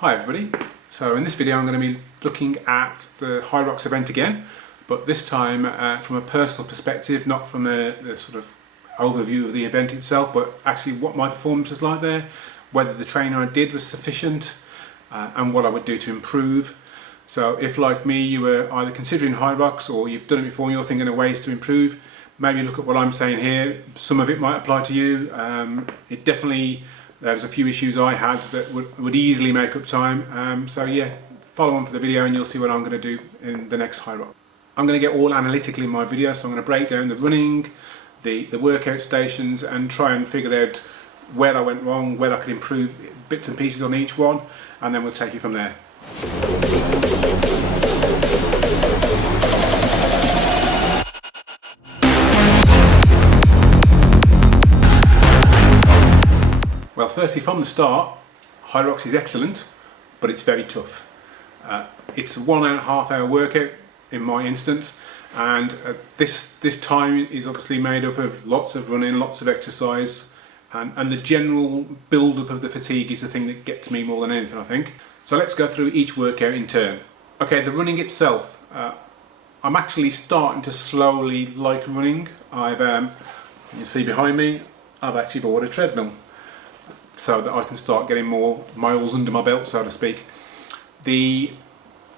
Hi everybody, so in this video I'm going to be looking at the Hyrox event again, but this time from a personal perspective, not from the sort of overview of the event itself, but actually what my performance was like there, whether the training I did was sufficient and what I would do to improve. So if like me you were either considering Hyrox or you've done it before and you're thinking of ways to improve, maybe look at what I'm saying here. Some of it might apply to you. It definitely there was a few issues I had that would easily make up time. So yeah, follow on for the video and you'll see what I'm going to do in the next Hyrox. I'm going to get all analytical in my video, so I'm going to break down the running, the workout stations, and try and figure out where I went wrong, where I could improve bits and pieces on each one, and then we'll take you from there. Well, firstly, from the start, Hyrox is excellent, but it's very tough. It's a 1.5 hour workout in my instance, and this time is obviously made up of lots of running, lots of exercise, and the general build-up of the fatigue is the thing that gets me more than anything, I think. So let's go through each workout in turn. Okay, the running itself, I'm actually starting to slowly like running. You see behind me, I've actually bought a treadmill, so that I can start getting more miles under my belt, so to speak. The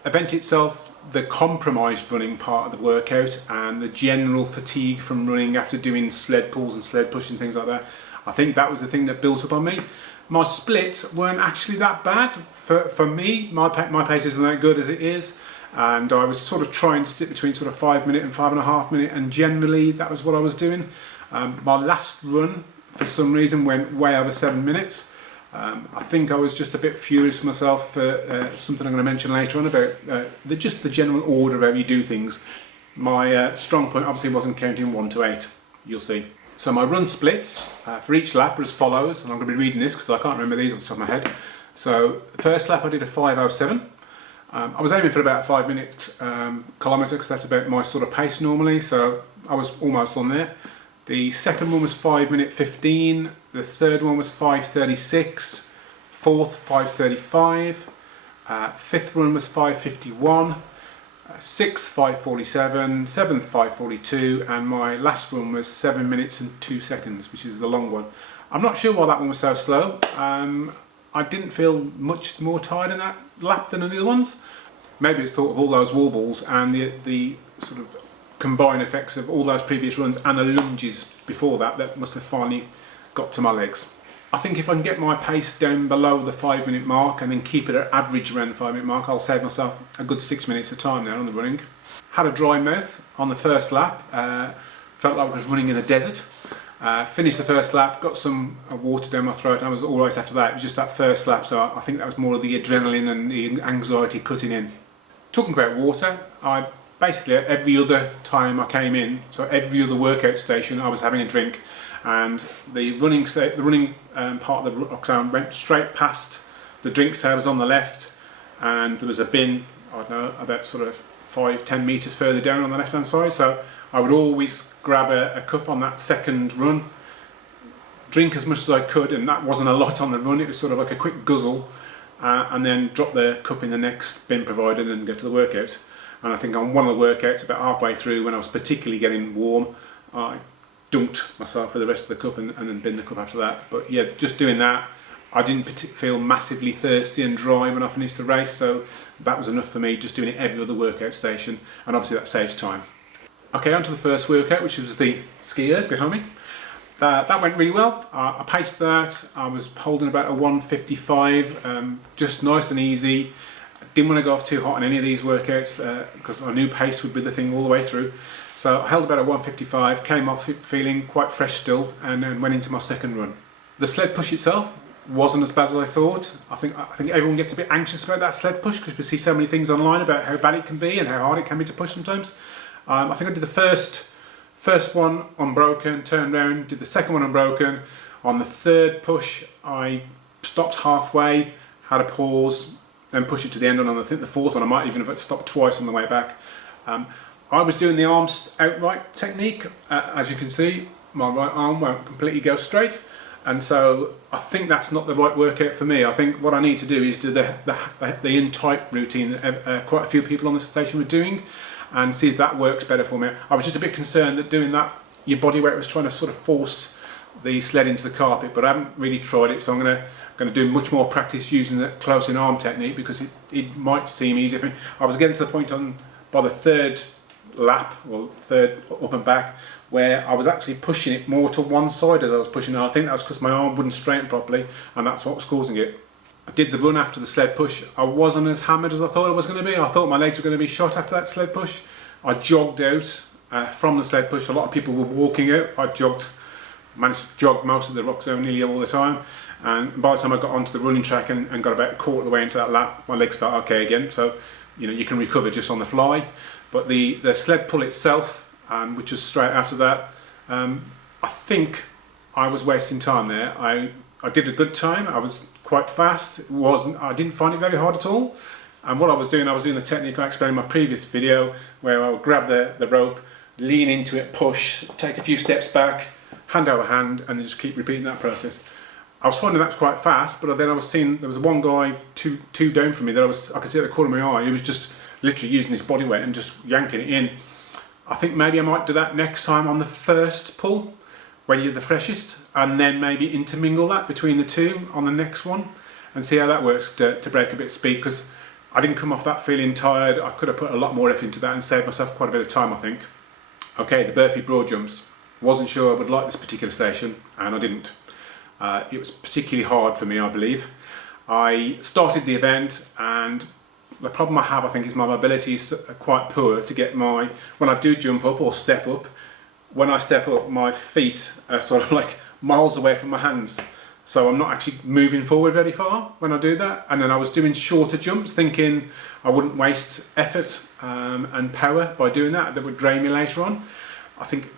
event itself, the compromised running part of the workout and the general fatigue from running after doing sled pulls and sled push and things like that, I think that was the thing that built up on me. My splits weren't actually that bad. For me, my pace isn't that good as it is, and I was sort of trying to stick between sort of 5 minute and 5.5 minute, and generally that was what I was doing. My last run, for some reason, went way over 7 minutes. I think I was just a bit furious with myself for something I'm going to mention later on about just the general order of how you do things. My strong point obviously wasn't counting 1 to 8, you'll see. So my run splits for each lap are as follows, and I'm going to be reading this because I can't remember these off the top of my head. So the first lap I did a 5:07. I was aiming for about a 5 minute kilometre because that's about my sort of pace normally, so I was almost on there. The second one was 5 minute 15, the third one was 5:36, fourth 5:35, fifth one was 5:51, sixth 5:47, seventh 5:42, and my last one was 7 minutes and 2 seconds, which is the long one. I'm not sure why that one was so slow. I didn't feel much more tired in that lap than in the other ones. Maybe it's thought of all those wall balls and the sort of combined effects of all those previous runs and the lunges before that must have finally got to my legs. I think if I can get my pace down below the 5 minute mark and then keep it at average around the 5 minute mark, I'll save myself a good 6 minutes of time there on the running. Had a dry mouth on the first lap, felt like I was running in a desert. Finished the first lap, got some water down my throat, and I was alright after that. It was just that first lap, so I think that was more of the adrenaline and the anxiety cutting in. Talking about water, basically every other time I came in, so every other workout station, I was having a drink, and the running part of the rucksack went straight past the drinks tables on the left, and there was a bin, I don't know, about sort of 5-10 metres further down on the left hand side, so I would always grab a cup on that second run, drink as much as I could, and that wasn't a lot on the run, it was sort of like a quick guzzle, and then drop the cup in the next bin provided and go to the workout. And I think on one of the workouts, about halfway through, when I was particularly getting warm, I dunked myself for the rest of the cup and then binned the cup after that. But yeah, just doing that, I didn't feel massively thirsty and dry when I finished the race, so that was enough for me, just doing it every other workout station, and obviously that saves time. Okay, on to the first workout, which was the SkiErg behind me. That went really well. I paced that, I was holding about a 1:55, just nice and easy. Didn't want to go off too hot on any of these workouts because I knew pace would be the thing all the way through. So I held about a 1:55, came off feeling quite fresh still, and then went into my second run. The sled push itself wasn't as bad as I thought. I think everyone gets a bit anxious about that sled push because we see so many things online about how bad it can be and how hard it can be to push sometimes. I think I did the first one unbroken, turned around, did the second one unbroken. On the third push, I stopped halfway, had a pause, then push it to the end, and on I think the fourth one I might even have stopped twice on the way back. I was doing the arms outright technique. As you can see, my right arm won't completely go straight. And so I think that's not the right workout for me. I think what I need to do is do the in-type routine that quite a few people on the station were doing, and see if that works better for me. I was just a bit concerned that doing that, your body weight was trying to sort of force the sled into the carpet, but I haven't really tried it, so I'm going to do much more practice using the close in arm technique, because it might seem easier for me. I was getting to the point by the third lap, or third up and back, where I was actually pushing it more to one side as I was pushing it. I think that was because my arm wouldn't straighten properly, and that's what was causing it. I did the run after the sled push. I wasn't as hammered as I thought I was going to be. I thought my legs were going to be shot after that sled push. I jogged out from the sled push. A lot of people were walking out. I managed to jog most of the rock zone nearly all the time, and by the time I got onto the running track and got about a quarter of the way into that lap, my legs felt okay again. So you can recover just on the fly. But the sled pull itself, which was straight after that, I think I was wasting time there. I did a good time. I was quite fast. I didn't find it very hard at all. And what I was doing the technique I explained in my previous video, where I would grab the rope, lean into it, push, take a few steps back, hand over hand, and then just keep repeating that process. I was finding that's quite fast, but then I was seeing there was one guy two down from me that I could see at the corner of my eye. He was just literally using his body weight and just yanking it in. I think maybe I might do that next time on the first pull, when you're the freshest, and then maybe intermingle that between the two on the next one, and see how that works to break a bit of speed, because I didn't come off that feeling tired. I could have put a lot more effort into that and saved myself quite a bit of time, I think. Okay, the burpee broad jumps. Wasn't sure I would like this particular station, and I didn't. It was particularly hard for me, I believe. I started the event, and the problem I have, I think, is my mobility is quite poor to get when I do jump up or step up, when I step up, my feet are sort of like miles away from my hands. So I'm not actually moving forward very far when I do that. And then I was doing shorter jumps, thinking I wouldn't waste effort and power by doing that would drain me later on. I think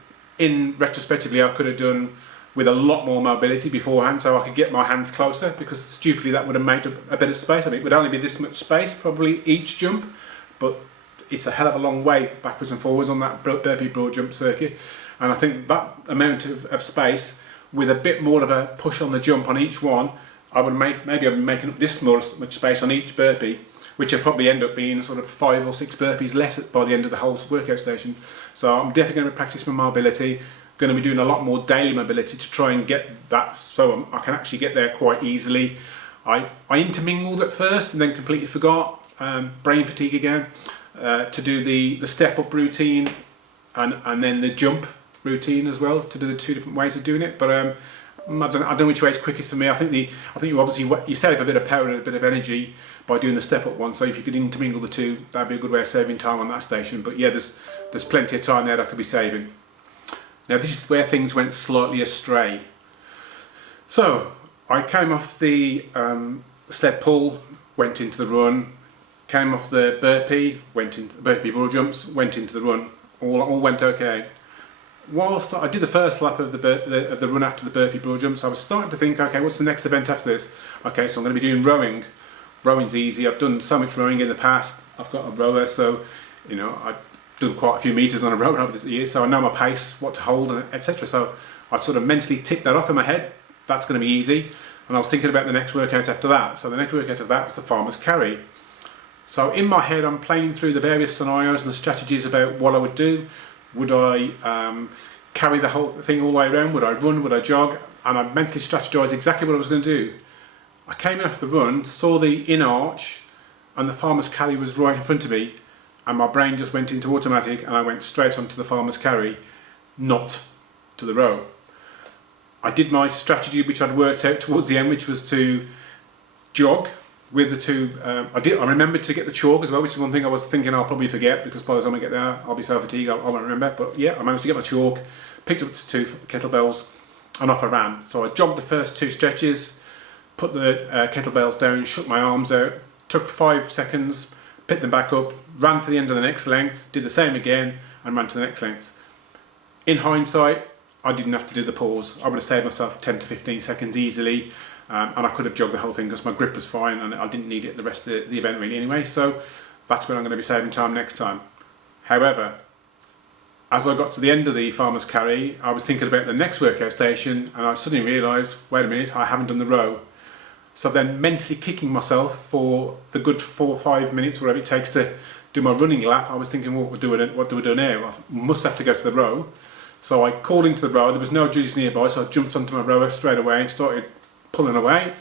retrospectively I could have done with a lot more mobility beforehand, so I could get my hands closer, because stupidly that would have made a bit of space. I mean, it would only be this much space probably each jump, but it's a hell of a long way backwards and forwards on that burpee broad jump circuit. And I think that amount of space, with a bit more of a push on the jump on each one, maybe I'd be making up this much space on each burpee, which would probably end up being sort of 5 or 6 burpees less by the end of the whole workout station. So I'm definitely going to practice my mobility. Going to be doing a lot more daily mobility to try and get that, so I can actually get there quite easily. I intermingled at first and then completely forgot, brain fatigue again, to do the step up routine and then the jump routine as well, to do the 2 different ways of doing it. But I don't know which way is quickest for me. I think you obviously you save a bit of power and a bit of energy by doing the step up one. So if you could intermingle the two, that'd be a good way of saving time on that station. But yeah, there's plenty of time there that I could be saving. Now this is where things went slightly astray. So I came off the sled pull, went into the run, came off the burpee, went into the burpee broad jumps, went into the run. All went okay. Whilst I did the first lap of the run after the burpee broad jumps, I was starting to think, okay, what's the next event after this? Okay, so I'm going to be doing rowing. Rowing's easy. I've done so much rowing in the past. I've got a rower, so I've done quite a few meters on a rower over the years, so I know my pace, what to hold, and etc. So I sort of mentally ticked that off in my head. That's going to be easy. And I was thinking about the next workout after that. So the next workout after that was the farmer's carry. So in my head, I'm playing through the various scenarios and the strategies about what I would do. Would I carry the whole thing all the way around? Would I run? Would I jog? And I mentally strategized exactly what I was going to do. I came in off the run, saw the in arch, and the farmer's carry was right in front of me, and my brain just went into automatic, and I went straight onto the farmer's carry, not to the row. I did my strategy, which I'd worked out towards the end, which was to jog with the two. I remembered to get the chalk as well, which is one thing I was thinking I'll probably forget, because by the time I get there I'll be so fatigued I won't remember. But yeah, I managed to get my chalk, picked up the 2 kettlebells, and off I ran. So I jogged the first 2 stretches, put the kettlebells down, shook my arms out, took 5 seconds, picked them back up, ran to the end of the next length, did the same again, and ran to the next length. In hindsight, I didn't have to do the pause. I would have saved myself 10 to 15 seconds easily, and I could have jogged the whole thing because my grip was fine and I didn't need it the rest of the event really anyway. So that's when I'm going to be saving time next time. However, As I got to the end of the farmer's carry, I was thinking about the next workout station, and I suddenly realised, wait a minute, I haven't done the row. So then mentally kicking myself for the good 4 or 5 minutes, whatever it takes to do my running lap, I was thinking, what do we do now? I must have to go to the row. So I called into the row, there was no judges nearby, so I jumped onto my rower straight away and started pulling away.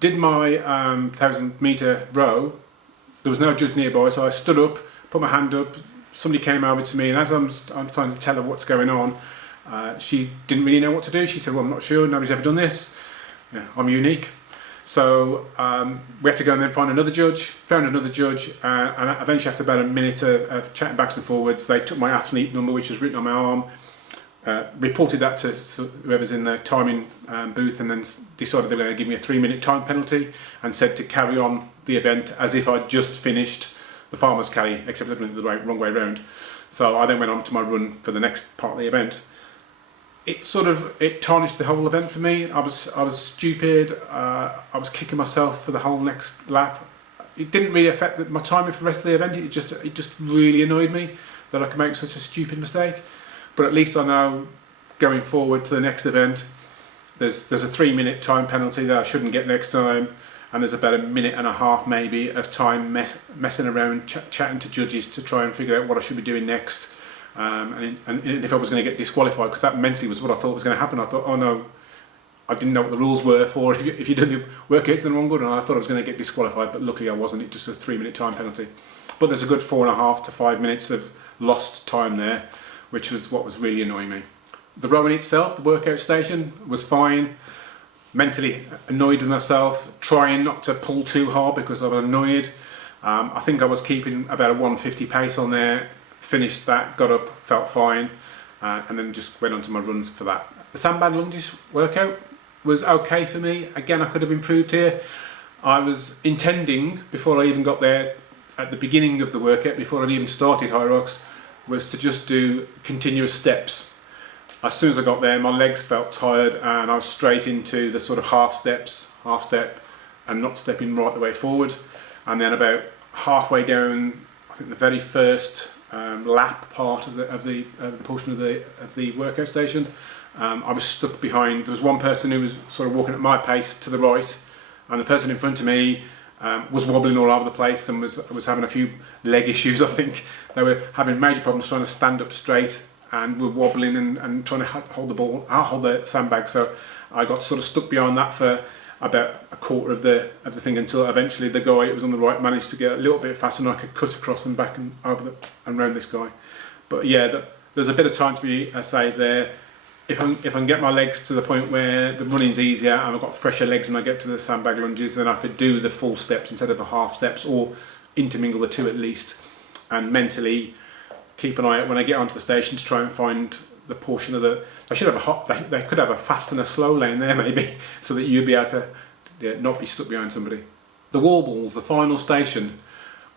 Did my 1,000 metre row, there was no judge nearby, so I stood up, put my hand up, somebody came over to me, and as I'm trying to tell her what's going on, she didn't really know what to do. She said, well, I'm not sure, nobody's ever done this. Yeah, I'm unique. So we had to go and then find another judge, found another judge, and eventually after about a minute of chatting backwards and forwards, they took my athlete number, which was written on my arm, reported that to whoever's in the timing booth, and then decided they were going to give me a 3-minute time penalty and said to carry on the event as if I'd just finished the farmer's carry, except I'd done it the wrong way round. So I then went on to my run for the next part of the event. It tarnished the whole event for me. I was stupid. I was kicking myself for the whole next lap. It didn't really affect my timing for the rest of the event. It just really annoyed me that I could make such a stupid mistake. But at least I know going forward to the next event, there's a 3-minute time penalty that I shouldn't get next time, and there's about a minute and a half maybe of time messing around, chatting to judges to try and figure out what I should be doing next. And if I was going to get disqualified, because that mentally was what I thought was going to happen. I thought, oh no, I didn't know what the rules were for if you did the workouts in the wrong good, and I thought I was going to get disqualified, but luckily I wasn't. It's just a 3-minute time penalty. But there's a good 4.5 to 5 minutes of lost time there, which was what was really annoying me. The rowing itself, the workout station, was fine. Mentally annoyed with myself, trying not to pull too hard because I was annoyed. I think I was keeping about a 150 pace on there. Finished that, got up, felt fine, and then just went on to my runs for that. The sandbag lunges workout was okay for me. Again, I could have improved here. I was intending, before I even got there, at the beginning of the workout, before I'd even started Hyrox, was to just do continuous steps. As soon as I got there, my legs felt tired, and I was straight into the sort of half step, and not stepping right the way forward. And then about halfway down, I think the very first lap part of the portion of the workout station, I was stuck behind. There was one person who was sort of walking at my pace to the right, and the person in front of me was wobbling all over the place and was having a few leg issues. I think they were having major problems trying to stand up straight and were wobbling and trying to hold the sandbag. So I got sort of stuck behind that for about a quarter of the thing, until eventually the guy who was on the right managed to get a little bit faster and I could cut across and back and over and round this guy. But yeah, there's a bit of time to be saved there. If I can get my legs to the point where the running's easier and I've got fresher legs when I get to the sandbag lunges, then I could do the full steps instead of the half steps, or intermingle the two at least, and mentally keep an eye out when I get onto the station to try and find the portion of the. They could have a fast and a slow lane there maybe, so that you'd be able to not be stuck behind somebody. The wall balls, the final station.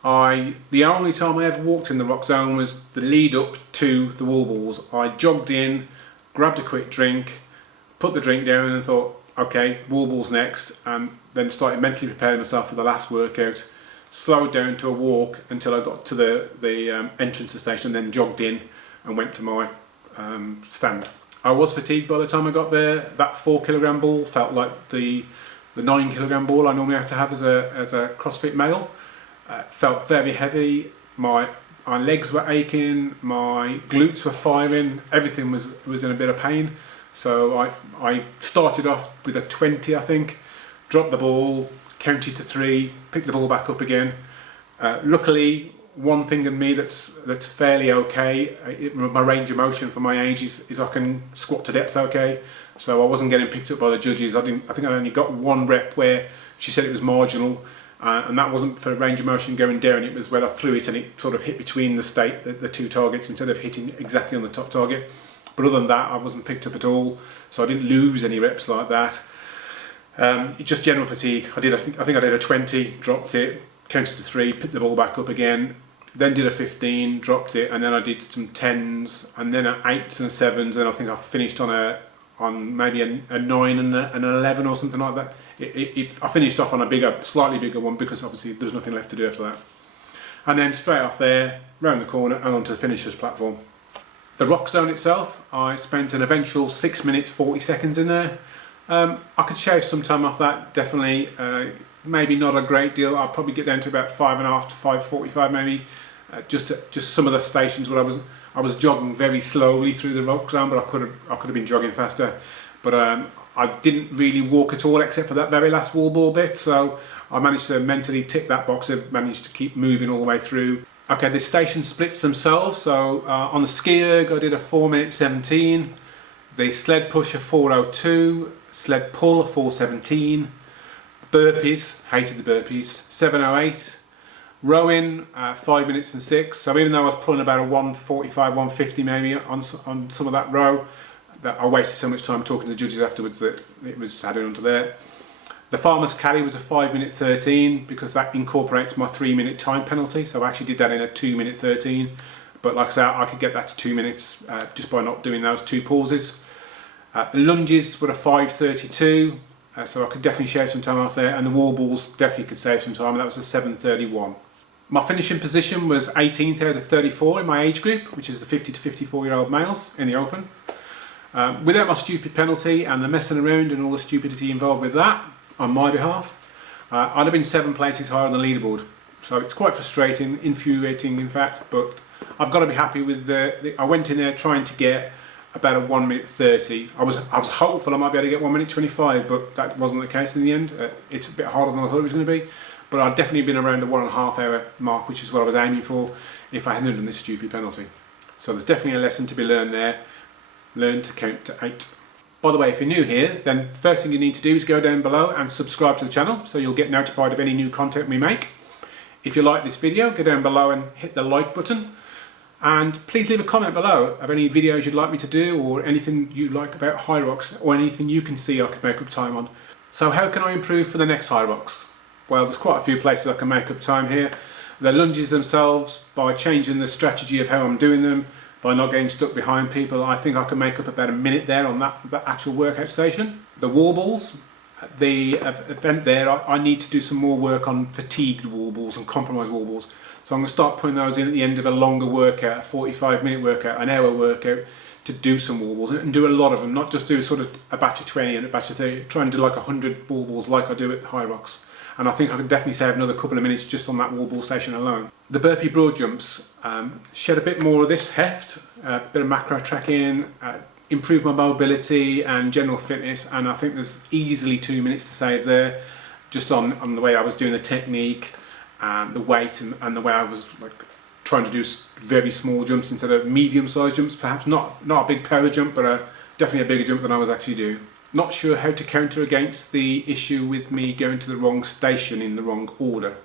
The only time I ever walked in the rock zone was the lead up to the wall balls. I jogged in, grabbed a quick drink, put the drink down, and thought, okay, wall balls next, and then started mentally preparing myself for the last workout. Slowed down to a walk until I got to the entrance to the station, then jogged in and went to my stand. I was fatigued by the time I got there. That 4 kilogram ball felt like the 9 kilogram ball I normally have to have as a CrossFit male. Felt very heavy. My legs were aching. My glutes were firing. Everything was in a bit of pain. So I started off with a 20, I think. Dropped the ball, counted to 3, picked the ball back up again. Luckily, one thing in me that's fairly okay, my range of motion for my age is I can squat to depth okay, so I wasn't getting picked up by the judges. I think I only got 1 rep where she said it was marginal, and that wasn't for range of motion going down, it was where I threw it and it sort of hit between the two targets instead of hitting exactly on the top target. But other than that, I wasn't picked up at all, so I didn't lose any reps like that. Just general fatigue. I think I did a 20, dropped it, counted to 3, picked the ball back up again, then did a 15, dropped it, and then I did some 10s, and then 8s and 7s, and I think I finished on maybe a 9 and an 11 or something like that. I finished off on a slightly bigger one, because obviously there was nothing left to do after that. And then straight off there, round the corner, and onto the finishers platform. The rock zone itself, I spent an eventual 6 minutes 40 seconds in there. I could shave some time off that, definitely. Maybe not a great deal. I'll probably get down to about 5.5 to 5:45 maybe. Just some of the stations where I was jogging very slowly through the rock zone, but I could have been jogging faster. But I didn't really walk at all except for that very last wall ball bit, so I managed to mentally tick that box. I've managed to keep moving all the way through. Okay, the station splits themselves, so on the SkiErg I did a 4:17, the sled push a 4:02, sled pull a 4:17, burpees, hated the burpees, 7:08, rowing 5 minutes and 6, so even though I was pulling about a 1:45, 1:50 maybe on some of that row, that I wasted so much time talking to the judges afterwards that it was added onto there. The farmer's carry was a 5:13 because that incorporates my 3-minute time penalty, so I actually did that in a 2:13, but like I said, I could get that to 2 minutes just by not doing those 2 pauses. The lunges were a 5:32, so I could definitely shave some time off there, and the wall balls definitely could save some time, and that was a 7:31. My finishing position was 18th out of 34 in my age group, which is the 50 to 54-year-old males in the open. Without my stupid penalty and the messing around and all the stupidity involved with that, on my behalf, I'd have been 7 places higher on the leaderboard. So it's quite frustrating, infuriating in fact, but I've got to be happy with I went in there trying to get about a 1:30. I was hopeful I might be able to get 1:25, but that wasn't the case in the end. It's a bit harder than I thought it was going to be, but I'd definitely been around the 1.5 hour mark, which is what I was aiming for if I hadn't done this stupid penalty. So there's definitely a lesson to be learned there. Learn to count to 8. By the way, if you're new here, then first thing you need to do is go down below and subscribe to the channel so you'll get notified of any new content we make. If you like this video, go down below and hit the like button, and please leave a comment below of any videos you'd like me to do, or anything you like about Hyrox, or anything you can see I could make up time on. So how can I improve for the next Hyrox? Well, there's quite a few places I can make up time here. The lunges themselves, by changing the strategy of how I'm doing them, by not getting stuck behind people, I think I can make up about a minute there on that actual workout station. The wall balls, the event there, I need to do some more work on fatigued wall balls and compromised wall balls. So I'm going to start putting those in at the end of a longer workout, a 45-minute workout, an hour workout, to do some wall balls and do a lot of them, not just do sort of a batch of 20 and a batch of 30, try and do like 100 wall balls like I do at Hyrox. And I think I could definitely save another couple of minutes just on that wall ball station alone. The burpee broad jumps shed a bit more of this heft, a bit of macro tracking, improve my mobility and general fitness, and I think there's easily 2 minutes to save there, just on the way I was doing the technique and the weight and the way I was like trying to do very small jumps instead of medium-sized jumps, perhaps not a big power jump, but definitely a bigger jump than I was actually doing. Not sure how to counter against the issue with me going to the wrong station in the wrong order.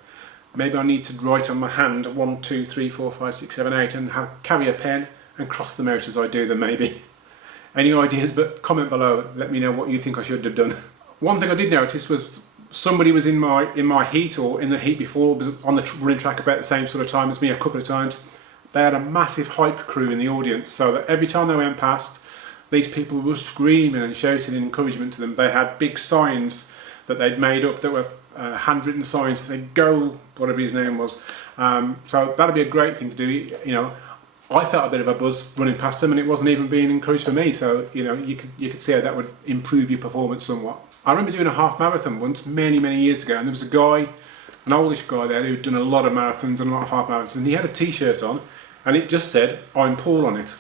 Maybe I need to write on my hand 1, 2, 3, 4, 5, 6, 7, 8 and carry a pen and cross them out as I do them maybe. Any ideas? But comment below, let me know what you think I should have done. One thing I did notice was somebody was in my heat, or in the heat before, was on the running track about the same sort of time as me a couple of times. They had a massive hype crew in the audience, so that every time they went past, these people were screaming and shouting in encouragement to them. They had big signs that they'd made up that were handwritten signs to say "Go," whatever his name was. So that'd be a great thing to do. You know, I felt a bit of a buzz running past them, and it wasn't even being encouraged for me. So you know, you could see how that would improve your performance somewhat. I remember doing a half marathon once, many years ago, and there was a guy, an oldish guy there, who'd done a lot of marathons and a lot of half marathons, and he had a T-shirt on, and it just said "I'm Paul" on it.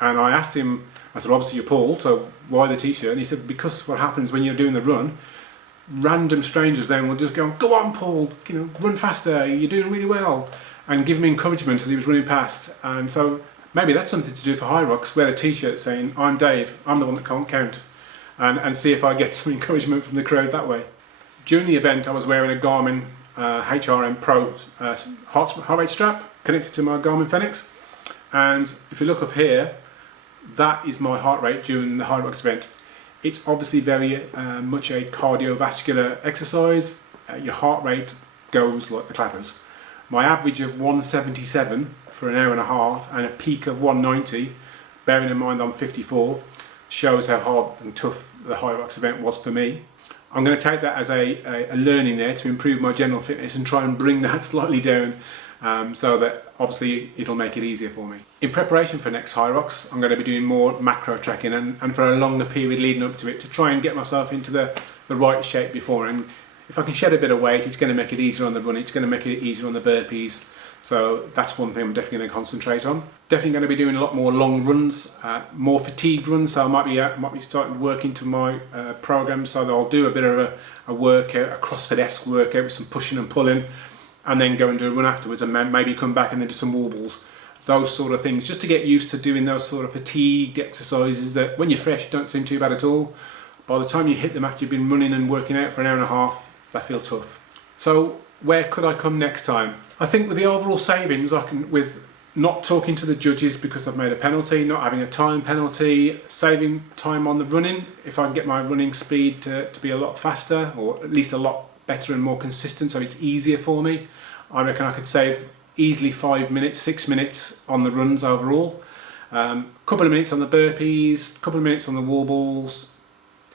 And I asked him, I said, obviously you're Paul, so why the T-shirt? And he said, because what happens when you're doing the run, random strangers then will just go, "Go on, Paul, you know, run faster, you're doing really well," and give him encouragement as he was running past. And so maybe that's something to do for Hyrox, wear a T-shirt saying, "I'm Dave, I'm the one that can't count," and see if I get some encouragement from the crowd that way. During the event, I was wearing a Garmin HRM Pro heart rate strap connected to my Garmin Fenix, and if you look up here, that is my heart rate during the Hyrox event. It's obviously very much a cardiovascular exercise. Your heart rate goes like the clappers. My average of 177 for an hour and a half and a peak of 190, bearing in mind I'm 54, shows how hard and tough the Hyrox event was for me. I'm going to take that as a learning there to improve my general fitness and try and bring that slightly down so that obviously it'll make it easier for me. In preparation for next Hyrox, I'm going to be doing more macro trekking and for a longer period leading up to it, to try and get myself into the right shape before. And if I can shed a bit of weight, it's going to make it easier on the run, it's going to make it easier on the burpees. So that's one thing I'm definitely going to concentrate on. Definitely going to be doing a lot more long runs, more fatigued runs. So I might be starting to work into my program. So that I'll do a bit of a workout, a CrossFit-esque workout with some pushing and pulling, and then go and do a run afterwards, and maybe come back and then do some wobbles. Those sort of things, just to get used to doing those sort of fatigued exercises that, when you're fresh, don't seem too bad at all. By the time you hit them after you've been running and working out for an hour and a half, they feel tough. So where could I come next time? I think with the overall savings, I can, with not talking to the judges because I've made a penalty, not having a time penalty, saving time on the running, if I can get my running speed to be a lot faster, or at least a lot better and more consistent, so it's easier for me, I reckon I could save easily 5 minutes, 6 minutes on the runs overall. Couple of minutes on the burpees, couple of minutes on the wall balls,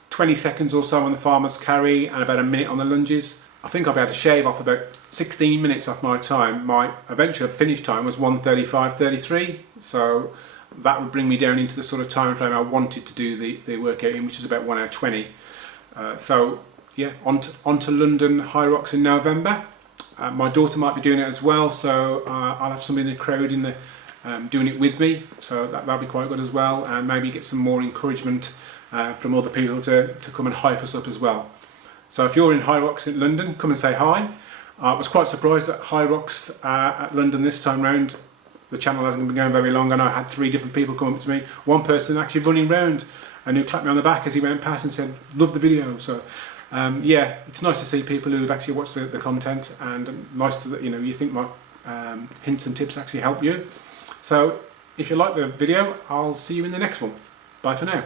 20 seconds or so on the farmer's carry, and about a minute on the lunges. I think I'll be able to shave off about 16 minutes off my time. My eventual finish time was 1:35:33, so that would bring me down into the sort of time frame I wanted to do the workout in, which is about 1:20. So yeah, on to London Hyrox in November. My daughter might be doing it as well, so I'll have somebody in the crowd doing it with me, so that'll be quite good as well, and maybe get some more encouragement from other people to come and hype us up as well. So if you're in Hyrox in London, come and say hi. I was quite surprised at Hyrox at London this time round. The channel hasn't been going very long, and I had 3 different people come up to me. One person actually running round and who clapped me on the back as he went past and said, "Love the video." So yeah, it's nice to see people who have actually watched the content, and nice to, you think my hints and tips actually help you. So if you like the video, I'll see you in the next one. Bye for now.